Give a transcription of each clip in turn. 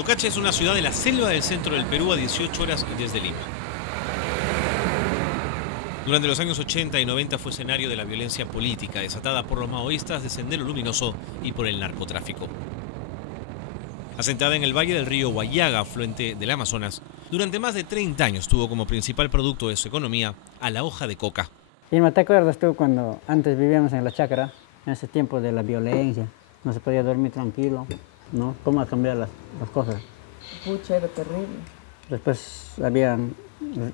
Tocache es una ciudad de la selva del centro del Perú a 18 horas desde Lima. Durante los años 80 y 90 fue escenario de la violencia política desatada por los maoístas de Sendero Luminoso y por el narcotráfico. Asentada en el valle del río Huallaga, afluente del Amazonas, durante más de 30 años tuvo como principal producto de su economía a la hoja de coca. Y ¿te acuerdas tú cuando antes vivíamos en la chacra, en ese tiempo de la violencia? No se podía dormir tranquilo, ¿no? ¿Cómo ha cambiado las cosas? Pucha, era terrible. Después habían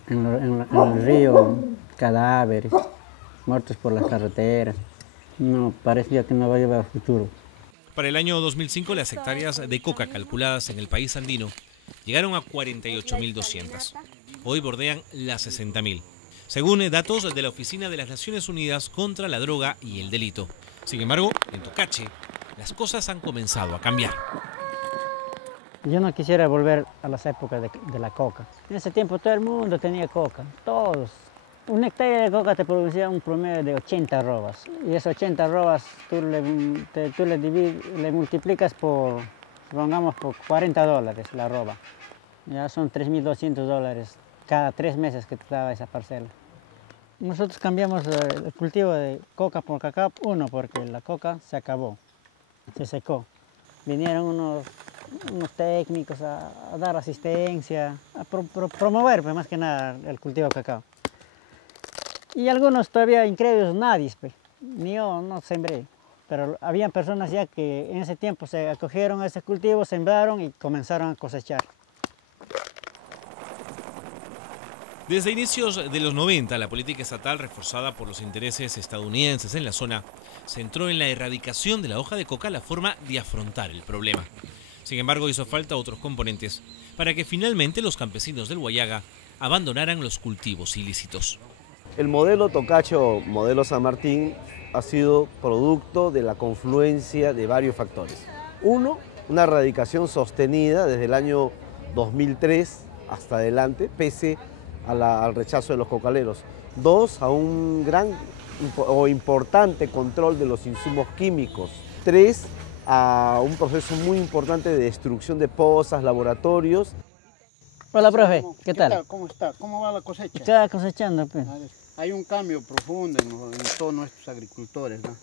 en el río cadáveres, muertos por las carreteras. No, parecía que no va a llevar futuro. Para el año 2005, las hectáreas de coca calculadas en el país andino llegaron a 48.200. Hoy bordean las 60.000, según datos de la Oficina de las Naciones Unidas contra la Droga y el Delito. Sin embargo, en Tocache, las cosas han comenzado a cambiar. Yo no quisiera volver a las épocas de la coca. En ese tiempo todo el mundo tenía coca, todos. Una hectárea de coca te producía un promedio de 80 arrobas. Y esas 80 arrobas tú le multiplicas por, pongamos, por $40 la arroba. Ya son $3.200 cada 3 meses que te daba esa parcela. Nosotros cambiamos el cultivo de coca por cacao, uno, porque la coca se acabó, se secó. Vinieron unos técnicos a dar asistencia, a promover, pues, más que nada el cultivo de cacao. Y algunos todavía incrédulos, nadie, pues, ni yo no sembré. Pero había personas ya que en ese tiempo se acogieron a ese cultivo, sembraron y comenzaron a cosechar. Desde inicios de los 90, la política estatal, reforzada por los intereses estadounidenses en la zona, centró en la erradicación de la hoja de coca la forma de afrontar el problema. Sin embargo, hizo falta otros componentes para que finalmente los campesinos del Huallaga abandonaran los cultivos ilícitos. El modelo Tocache o modelo San Martín ha sido producto de la confluencia de varios factores. Uno, una erradicación sostenida desde el año 2003 hasta adelante, pese al rechazo de los cocaleros. Dos, a un gran o importante control de los insumos químicos. Tres, a un proceso muy importante de destrucción de pozas, laboratorios. Hola, profe, ¿qué tal? ¿Cómo está? ¿Cómo va la cosecha? Está cosechando, pues. Hay un cambio profundo en todos nuestros agricultores, ¿no?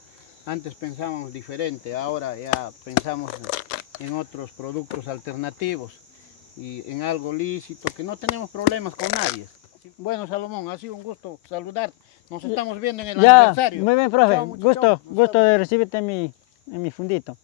Antes pensábamos diferente, ahora ya pensamos en otros productos alternativos y en algo lícito, que no tenemos problemas con nadie. Bueno, Salomón, ha sido un gusto saludar. Nos estamos viendo en el aniversario. Muy bien, profe. Chao, gusto de recibirte en mi fundito.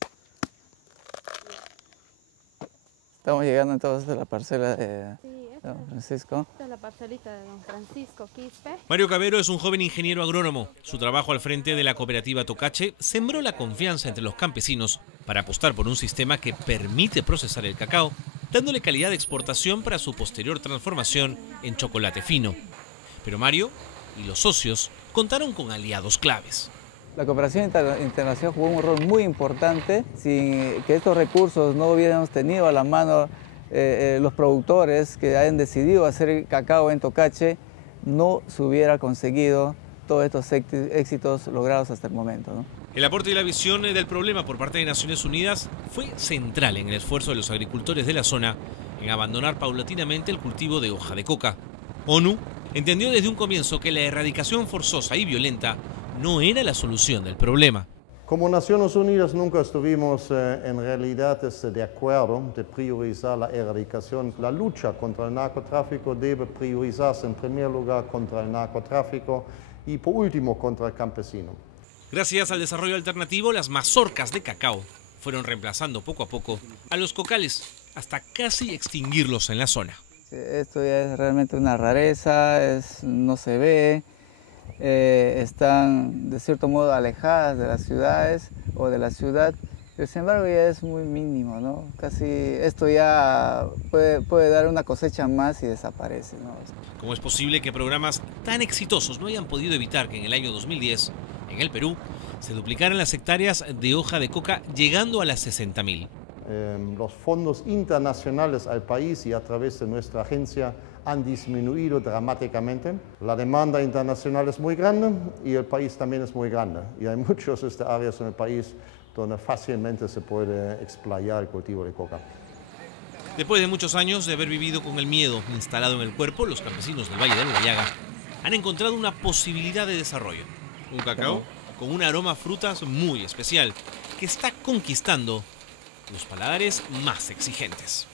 Estamos llegando entonces a la parcela de don Francisco. Esta es la parcelita de don Francisco Quispe. Mario Cabero es un joven ingeniero agrónomo. Su trabajo al frente de la cooperativa Tocache sembró la confianza entre los campesinos para apostar por un sistema que permite procesar el cacao, dándole calidad de exportación para su posterior transformación en chocolate fino. Pero Mario y los socios contaron con aliados claves. La cooperación internacional jugó un rol muy importante. Sin que estos recursos no hubiéramos tenido a la mano los productores que hayan decidido hacer cacao en Tocache, no se hubiera conseguido todos estos éxitos logrados hasta el momento, ¿no? El aporte y la visión del problema por parte de Naciones Unidas fue central en el esfuerzo de los agricultores de la zona en abandonar paulatinamente el cultivo de hoja de coca. ONU entendió desde un comienzo que la erradicación forzosa y violenta no era la solución del problema. Como Naciones Unidas nunca estuvimos en realidad de acuerdo de priorizar la erradicación. La lucha contra el narcotráfico debe priorizarse en primer lugar contra el narcotráfico y por último contra el campesino. Gracias al desarrollo alternativo, las mazorcas de cacao fueron reemplazando poco a poco a los cocales hasta casi extinguirlos en la zona. Esto ya es realmente una rareza, no se ve. Están de cierto modo alejadas de las ciudades o de la ciudad, pero sin embargo ya es muy mínimo, ¿no? Casi esto ya puede dar una cosecha más y desaparece, ¿no? ¿Cómo es posible que programas tan exitosos no hayan podido evitar que en el año 2010, en el Perú, se duplicaran las hectáreas de hoja de coca llegando a las 60.000? Los fondos internacionales al país y a través de nuestra agencia han disminuido dramáticamente. La demanda internacional es muy grande y el país también es muy grande. Y hay muchas áreas en el país donde fácilmente se puede explayar el cultivo de coca. Después de muchos años de haber vivido con el miedo instalado en el cuerpo, los campesinos del Valle del Huallaga han encontrado una posibilidad de desarrollo. Un cacao con un aroma a frutas muy especial que está conquistando los paladares más exigentes.